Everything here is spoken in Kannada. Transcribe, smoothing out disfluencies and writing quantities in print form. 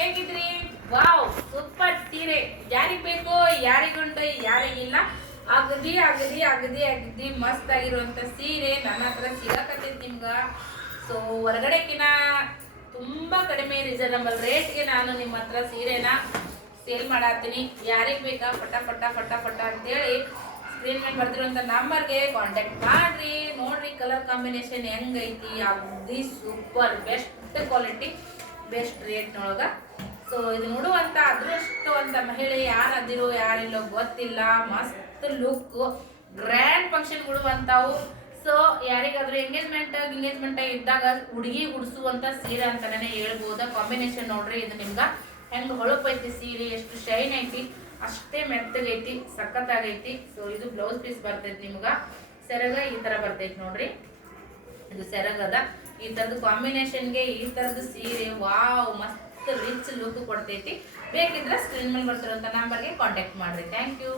ಹೇಗಿದ್ರಿ? ವಾವ್ ಸೂಪರ್ ಸೀರೆ ಯಾರಿಗ್ ಬೇಕು ಯಾರಿಗುಂಟು ಯಾರಿಗಿಲ್ಲ ಅಗದಿ ಅಗದಿ ಅಗದಿ ಅಗದಿ ಮಸ್ತ್ ಆಗಿರುವಂತ ಸೀರೆ ನನ್ನ ಹತ್ರ ಸಿಗಕತ್ತೈತಿ ನಿಮ್ಗ. ಸೊ ಹೊರಗಡೆಕಿನ ತುಂಬಾ ಕಡಿಮೆ ರೀಸನಬಲ್ ರೇಟ್ಗೆ ನಾನು ನಿಮ್ಮ ಹತ್ರ ಸೀರೆನ ಸೇಲ್ ಮಾಡತ್ತೀನಿ. ಯಾರಿಗೆ ಬೇಕಾ ಪಟ ಪಟ ಪಟ ಪಟ ಅಂತೇಳಿ ಸ್ಕ್ರೀನ್ ಮೇಲೆ ಬರ್ತಿರುವಂತ ನಂಬರ್ಗೆ ಕಾಂಟ್ಯಾಕ್ಟ್ ಮಾಡ್ರಿ. ನೋಡ್ರಿ ಕಲರ್ ಕಾಂಬಿನೇಷನ್ ಹೆಂಗೈತಿ, ಅಗದಿ ಸೂಪರ್ ಬೆಸ್ಟ್ ಕ್ವಾಲಿಟಿ ಬೆಸ್ಟ್ ರೇಟ್ನೊಳಗ. ಸೊ ಇದು ನೋಡುವಂತ ಅದೃಷ್ಟವಂತ ಮಹಿಳೆ ಯಾರದಿರೋ ಯಾರಿಲ್ಲೋ ಗೊತ್ತಿಲ್ಲ. ಮಸ್ತ್ ಲುಕ್ ಗ್ರ್ಯಾಂಡ್ ಫಂಕ್ಷನ್ ಉಡುವಂತಾವು. ಸೊ ಯಾರಿಗಾದ್ರೂ ಎಂಗೇಜ್ಮೆಂಟ್ ಇದ್ದಾಗ ಹುಡುಗಿ ಉಡಿಸುವಂತ ಸೀರೆ ಅಂತಾನೆ ಹೇಳ್ಬೋದು. ಕಾಂಬಿನೇಷನ್ ನೋಡ್ರಿ, ಇದು ನಿಮ್ಗ ಹೆಂಗ್ ಹೊಳಪೈತಿ ಸೀರೆ, ಎಷ್ಟು ಶೈನ್ ಐತಿ, ಅಷ್ಟೇ ಮೆತ್ತಗೈತಿ, ಸಖತ್ತಾಗೈತಿ. ಸೊ ಇದು ಬ್ಲೌಸ್ ಪೀಸ್ ಬರ್ತೈತಿ ನಿಮ್ಗ. ಸೆರಗ ಈ ತರ ಬರ್ತೈತಿ ನೋಡ್ರಿ, ಇದು ಸೆರಗದ. ಈ ತರದ ಕಾಂಬಿನೇಷನ್ಗೆ ಈ ತರದ ಸೀರೆ ವಾವ್ ಮಸ್ತ್ ರಿಚ್ ಲುಕ್ ಕೊಡ್ತೈತಿ. ಬೇಕಿದ್ರೆ ಸ್ಕ್ರೀನ್ ಮೇಲೆ ಬರ್ತಿರೋಂಥ ನಂಬರ್ಗೆ ಕಾಂಟ್ಯಾಕ್ಟ್ ಮಾಡ್ರಿ. Thank you.